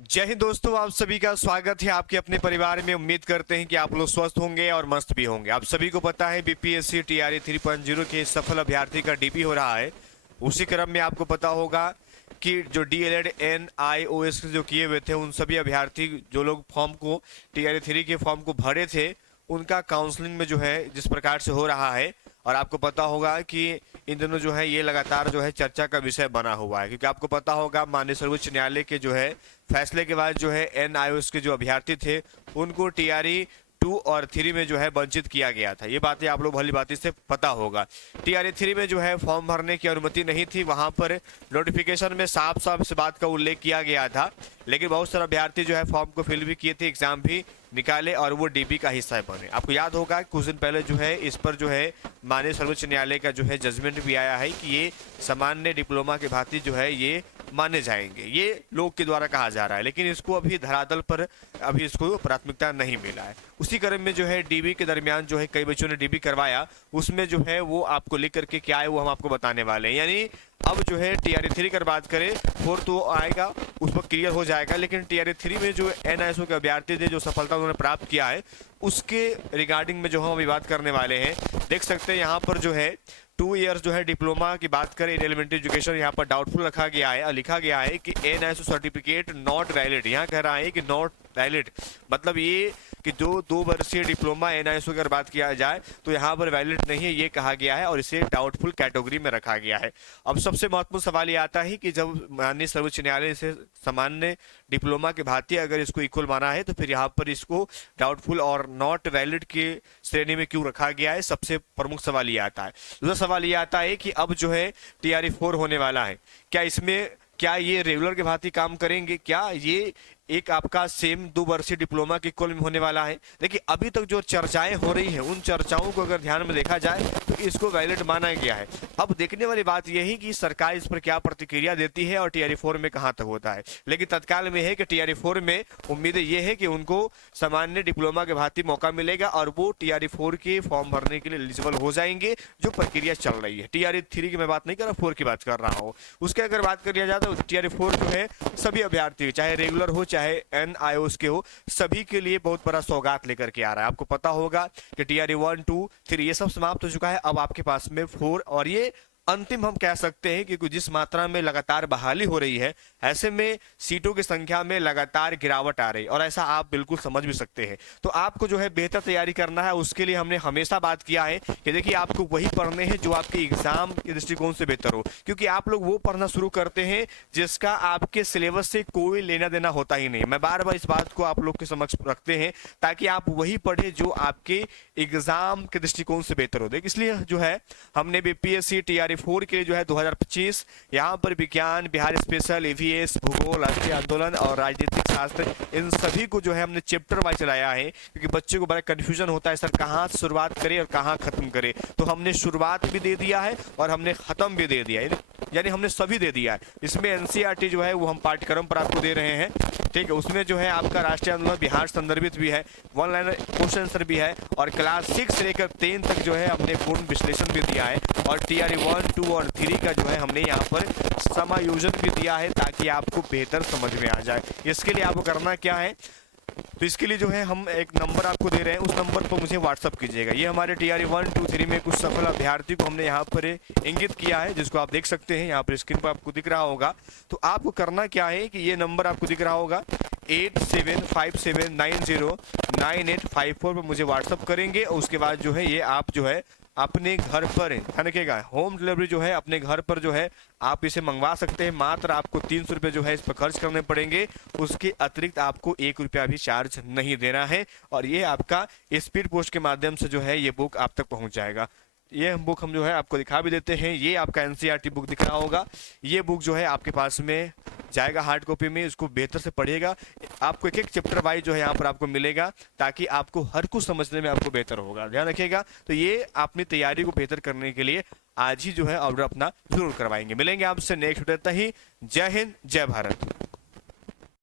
जय हिंद दोस्तों, आप सभी का स्वागत है आपके अपने परिवार में। उम्मीद करते हैं कि आप लोग स्वस्थ होंगे और मस्त भी होंगे। आप सभी को पता है बीपीएससी टीआरई 3.0 के सफल अभ्यर्थी का डीपी हो रहा है। उसी क्रम में आपको पता होगा कि जो डीएलएड एनआईओएस जो किए हुए थे उन सभी अभ्यर्थी जो लोग फॉर्म को टीआरई 3 के फॉर्म को भरे थे उनका काउंसलिंग में जो है जिस प्रकार से हो रहा है। और आपको पता होगा कि इन दिनों जो है ये लगातार जो है चर्चा का विषय बना हुआ है, क्योंकि आपको पता होगा माननीय सर्वोच्च न्यायालय के जो है फैसले के बाद जो है एनआईओएस के जो अभ्यर्थी थे उनको टीआरई 2 और 3 में जो है वंचित किया गया था। ये बातें आप लोग भली बातें से पता होगा। टीआरई 3 में जो है फॉर्म भरने की अनुमति नहीं थी, वहां पर नोटिफिकेशन में साफ साफ इस बात का उल्लेख किया गया था, लेकिन बहुत सारे अभ्यर्थी जो है फॉर्म को फिल भी किए थे, एग्जाम भी निकाले और वो डीबी का हिस्सा बने। आपको याद होगा कुछ दिन पहले जो है इस पर जो है माननीय सर्वोच्च न्यायालय का जो है जजमेंट भी आया है कि ये सामान्य डिप्लोमा के भांति जो है ये माने जाएंगे, ये लोग के द्वारा कहा जा रहा है, लेकिन इसको अभी धरातल पर अभी इसको प्राथमिकता नहीं मिला है। उसी क्रम में जो है डीबी के दरमियान जो है कई बच्चों ने डीबी करवाया, उसमें जो है वो आपको लिख करके क्या है वो हम आपको बताने वाले हैं। यानी अब जो है टीआरई 3 की बात करें 4 तो आएगा, उस पर क्लियर हो जाएगा, लेकिन टीआरई 3 में जो एनआईओएस के अभ्यर्थी थे जो सफलता उन्होंने प्राप्त किया है उसके रिगार्डिंग में जो हम अभी बात करने वाले हैं। देख सकते हैं यहाँ पर जो है 2 इयर्स जो है डिप्लोमा की बात करें इन एलिमेंट्री एजुकेशन, यहाँ पर डाउटफुल रखा गया है, लिखा गया है कि एनआईओएस सर्टिफिकेट नॉट वैलिड। यहाँ कह रहा है कि नॉट वैलिड मतलब ये कि जो 2 वर्षीय डिप्लोमा एनआईओएस की अगर बात किया जाए तो यहाँ पर वैलिड नहीं है, ये कहा गया है और इसे डाउटफुल कैटेगरी में रखा गया है। अब सबसे महत्वपूर्ण सवाल ये आता है कि जब माननीय सर्वोच्च न्यायालय से सामान्य डिप्लोमा के भांति अगर इसको इक्वल माना है तो फिर यहाँ पर इसको डाउटफुल और नॉट वैलिड की श्रेणी में क्यों रखा गया है, सबसे प्रमुख सवाल ये आता है। दूसरा सवाल ये आता है कि अब जो है टीआरई 4 होने वाला है, क्या ये रेगुलर के भांति काम करेंगे, क्या ये एक आपका सेम 2 वर्षीय डिप्लोमा के कुल में होने वाला है। देखिए अभी तक जो चर्चाएं हो रही हैं उन चर्चाओं को अगर ध्यान में देखा जाए तो इसको वैलिड माना गया है। अब देखने वाली बात यही कि सरकार इस पर क्या प्रतिक्रिया देती है और टीआरई 4 में कहां तक होता है। लेकिन तत्काल में है कि टीआरई 4 में उम्मीद ये है कि उनको सामान्य डिप्लोमा के भांति मौका मिलेगा और वो टीआरई 4 के फॉर्म भरने के लिए एलिजिबल हो जाएंगे। जो प्रक्रिया चल रही है टीआरई 3 की मैं बात नहीं कर रहा, 4 की बात कर रहा हूँ। उसके अगर बात कर लिया जाए तो टीआरई 4 जो है सभी अभ्यर्थी चाहे रेगुलर हो चाहे एनआईओएस के हो सभी के लिए बहुत बड़ा सौगात लेकर के आ रहा है। आपको पता होगा कि टीआरई 1, 2, 3 ये सब समाप्त हो चुका है, अब आपके पास में 4 और ये अंतिम हम कह सकते हैं कि जिस मात्रा में लगातार बहाली हो रही है ऐसे में सीटों की संख्या में लगातार गिरावट आ रही है और ऐसा आप बिल्कुल समझ भी सकते हैं। तो आपको जो है बेहतर तैयारी करना है, उसके लिए हमने हमेशा बात किया है कि देखिए आपको वही पढ़ने हैं जो आपके एग्जाम के दृष्टिकोण से बेहतर हो, क्योंकि आप लोग वो पढ़ना शुरू करते हैं जिसका आपके सिलेबस से कोई लेना देना होता ही नहीं। मैं बार बार इस बात को आप लोग के समक्ष रखते हैं ताकि आप वही पढ़े जो आपके एग्जाम के दृष्टिकोण से बेहतर हो। देख इसलिए जो है हमने बीपीएससी टीआरई 4 के लिए जो है 2025 यहाँ पर विज्ञान, बिहार स्पेशल, ईवीएस, भूगोल, राष्ट्रीय आंदोलन और राजनीतिक शास्त्र इन सभी को जो है हमने चैप्टर वाइज चलाया है, क्योंकि बच्चे को बड़ा कंफ्यूजन होता है सर कहाँ शुरुआत करें और कहाँ खत्म करें। तो हमने शुरुआत भी दे दिया है और हमने खत्म भी दे दिया है, यानी हमने सभी दे दिया है। इसमें एनसीईआरटी जो है वो हम पाठ्यक्रम पर आपको दे रहे हैं, ठीक है। उसमें जो है आपका राष्ट्रीय आंदोलन बिहार संदर्भित भी है, 1 लाइनर क्वेश्चन आंसर भी है और क्लास 6 से लेकर 10 तक जो है हमने पूर्ण विश्लेषण भी दिया है और टीआरई 1, 2 और 3 का जो है हमने यहाँ पर समायोजन भी दिया है ताकि आपको बेहतर समझ में आ जाए। इसके लिए आपको करना क्या है, तो इसके लिए जो है हम एक नंबर आपको दे रहे हैं, उस नंबर पर मुझे व्हाट्सअप कीजिएगा। ये हमारे टीआरई 1, 2, 3 में कुछ सफल अभ्यर्थी को हमने यहाँ पर इंगित किया है जिसको आप देख सकते हैं यहाँ पर स्क्रीन पर आपको दिख रहा होगा। तो आपको करना क्या है कि ये नंबर आपको दिख रहा होगा 8757909854 पर मुझे व्हाट्सअप करेंगे और उसके बाद जो है ये आप जो है अपने घर पर ध्यान रखिएगा होम डिलीवरी जो है अपने घर पर जो है आप इसे मंगवा सकते हैं। मात्र आपको 300 रुपये जो है इस पर खर्च करने पड़ेंगे, उसके अतिरिक्त आपको 1 रुपया भी चार्ज नहीं देना है और ये आपका स्पीड पोस्ट के माध्यम से जो है ये बुक आप तक पहुंच जाएगा। ये बुक हम जो है आपको दिखा भी देते हैं, ये आपका एनसीईआरटी बुक दिख रहा होगा, ये बुक जो है आपके पास में जाएगा हार्ड कॉपी में, इसको बेहतर से पढ़िएगा। आपको एक एक चैप्टर वाइज जो है यहाँ पर आपको मिलेगा ताकि आपको हर कुछ समझने में आपको बेहतर होगा, ध्यान रखिएगा। तो ये अपनी तैयारी को बेहतर करने के लिए आज ही जो है ऑर्डर अपना जरूर करवाएंगे। मिलेंगे आपसे नेक्स्ट वीडियो तक ही। जय हिंद, जय भारत।